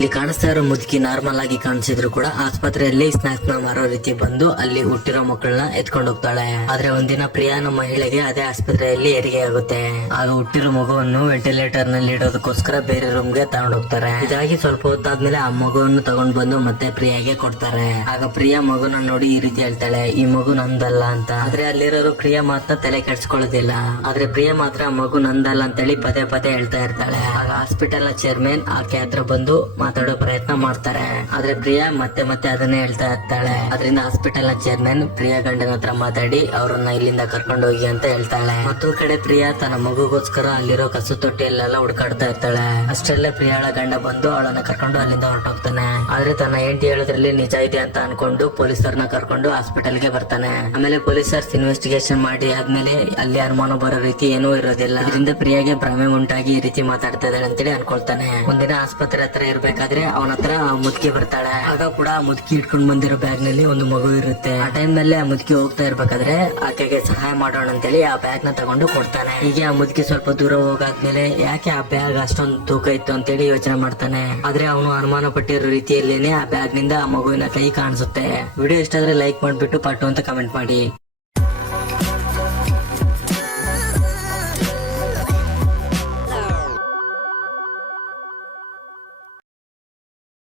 ಇಲ್ಲಿ ಕಾಣಿಸ್ತಾ ಇರೋ ಮುದುಕಿ ನಾರ್ಮಲ್ ಆಗಿ ಕಾಣಿಸಿದ್ರು ಕೂಡ ಆಸ್ಪತ್ರೆಯಲ್ಲಿ ಸ್ನಾಕ್ಸ್ ನ ಮಾರೋ ರೀತಿ ಬಂದು ಅಲ್ಲಿ ಹುಟ್ಟಿರೋ ಮಕ್ಕಳನ್ನ ಎತ್ಕೊಂಡು ಹೋಗ್ತಾಳೆ. ಆದ್ರೆ ಒಂದಿನ ಪ್ರಿಯಾ ಅನ್ನೋ ಮಹಿಳೆಗೆ ಅದೇ ಆಸ್ಪತ್ರೆಯಲ್ಲಿ ಹೆರಿಗೆ ಆಗುತ್ತೆ. ಆಗ ಹುಟ್ಟಿರೋ ಮಗುವನ್ನು ವೆಂಟಿಲೇಟರ್ ನಲ್ಲಿ ಇಡೋದಕ್ಕೋಸ್ಕರ ಬೇರೆ ರೂಮ್ ಗೆ ತಗೊಂಡ್ ಹೋಗ್ತಾರೆ. ಇದಾಗಿ ಸ್ವಲ್ಪ ಹೊತ್ತಾದ್ಮೇಲೆ ಆ ಮಗುವನ್ನು ತಗೊಂಡ್ ಬಂದು ಮತ್ತೆ ಪ್ರಿಯಾಗೆ ಕೊಡ್ತಾರೆ. ಆಗ ಪ್ರಿಯಾ ಮಗುನ ನೋಡಿ ಈ ರೀತಿ ಹೇಳ್ತಾಳೆ, ಈ ಮಗು ನಂದಲ್ಲ ಅಂತ. ಆದ್ರೆ ಅಲ್ಲಿರೋರು ಪ್ರಿಯಾ ಮಾತ್ರ ತಲೆ ಕೆಡ್ಸ್ಕೊಳ್ಳೋದಿಲ್ಲ. ಆದ್ರೆ ಪ್ರಿಯಾ ಮಾತ್ರ ಮಗು ನಂದಲ್ಲ ಅಂತೇಳಿ ಪದೇ ಪದೇ ಹೇಳ್ತಾ ಇರ್ತಾಳೆ. ಆಗ ಹಾಸ್ಪಿಟಲ್ ಚೇರ್ಮನ್ ಆಕೆ ಹತ್ರ ಬಂದು ಮಾತಾಡೋ ಪ್ರಯತ್ನ ಮಾಡ್ತಾರೆ. ಆದ್ರೆ ಪ್ರಿಯಾ ಮತ್ತೆ ಮತ್ತೆ ಅದನ್ನೇ ಹೇಳ್ತಾ ಇರ್ತಾಳೆ. ಅದರಿಂದ ಹಾಸ್ಪಿಟಲ್ ನ ಚೇರ್ಮನ್ ಪ್ರಿಯಾ ಗಂಡನ ಹತ್ರ ಮಾತಾಡಿ ಅವ್ರನ್ನ ಇಲ್ಲಿಂದ ಕರ್ಕೊಂಡು ಹೋಗಿ ಅಂತ ಹೇಳ್ತಾಳೆ. ಮತ್ತೊಂದ್ ಕಡೆ ಪ್ರಿಯಾ ತನ್ನ ಮಗುಗೋಸ್ಕರ ಅಲ್ಲಿರೋ ಕಸು ತೊಟ್ಟಿಯಲ್ಲೆಲ್ಲ ಹುಡ್ಕಾಡ್ತಾ ಇರ್ತಾಳೆ. ಅಷ್ಟರಲ್ಲೇ ಪ್ರಿಯಾಳ ಗಂಡ ಬಂದು ಅವಳನ್ನ ಕರ್ಕೊಂಡು ಅಲ್ಲಿಂದ ಹೊರಟೋಗ್ತಾನೆ. ಆದ್ರೆ ತನ್ನ ಹೆಂಡತಿ ಹೇಳೋದ್ರಲ್ಲಿ ನಿಜ ಇದೆ ಅಂತ ಅನ್ಕೊಂಡು ಪೊಲೀಸರನ್ನ ಕರ್ಕೊಂಡು ಹಾಸ್ಪಿಟಲ್ ಗೆ ಬರ್ತಾನೆ. ಆಮೇಲೆ ಪೊಲೀಸರ್ಸ್ ಇನ್ವೆಸ್ಟಿಗೇಷನ್ ಮಾಡಿ ಆದ್ಮೇಲೆ ಅಲ್ಲಿ ಅನುಮಾನ ಬರೋ ರೀತಿ ಏನೂ ಇರೋದಿಲ್ಲ. ಇದರಿಂದ ಪ್ರಿಯಾಗೆ ಭ್ರಮೆ ಉಂಟಾಗಿ ಈ ರೀತಿ ಮಾತಾಡ್ತಾ ಇದ್ದಾಳೆ ಅಂತೇಳಿ ಅನ್ಕೊಳ್ತಾನೆ. ಒಂದಿನ ಆಸ್ಪತ್ರೆ ಹತ್ರ ಇರ್ಬೇಕಾದ್ರೆ ಅವನ ಹತ್ರ ಮುದುಕಿ ಬರ್ತಾಳೆ. ಆಗ ಕೂಡ ಮುದುಕಿ ಇಟ್ಕೊಂಡ್ ಬಂದಿರೋ ಬ್ಯಾಗ್ ನಲ್ಲಿ ಒಂದು ಮಗು ಇರುತ್ತೆ. ಆ ಟೈಮ್ ನಲ್ಲಿ ಆ ಮುದುಕಿ ಹೋಗ್ತಾ ಇರ್ಬೇಕಾದ್ರೆ ಆಕೆಗೆ ಸಹಾಯ ಮಾಡೋಣ ಅಂತೇಳಿ ಆ ಬ್ಯಾಗ್ ನ ತಗೊಂಡು ಕೊಡ್ತಾನೆ. ಹೀಗೆ ಆ ಮುದುಕಿ ಸ್ವಲ್ಪ ದೂರ ಹೋಗಾದ್ಮೇಲೆ ಯಾಕೆ ಆ ಬ್ಯಾಗ್ ಅಷ್ಟೊಂದು ತೂಕ ಇತ್ತು ಅಂತೇಳಿ ಯೋಚನೆ ಮಾಡ್ತಾನೆ. ಆದ್ರೆ ಅವನು ಅನುಮಾನ ಪಟ್ಟಿರೋ ರೀತಿಯಲ್ಲೇನೆ ಆ ಬ್ಯಾಗ್ ನಿಂದ ಆ ಮಗುವಿನ ಕೈ ಕಾಣಿಸುತ್ತೆ. ವಿಡಿಯೋ ಇಷ್ಟ ಆದ್ರೆ ಲೈಕ್ ಮಾಡ್ಬಿಟ್ಟು ಪಾರ್ಟ್ 2 ಅಂತ ಕಮೆಂಟ್ ಮಾಡಿ.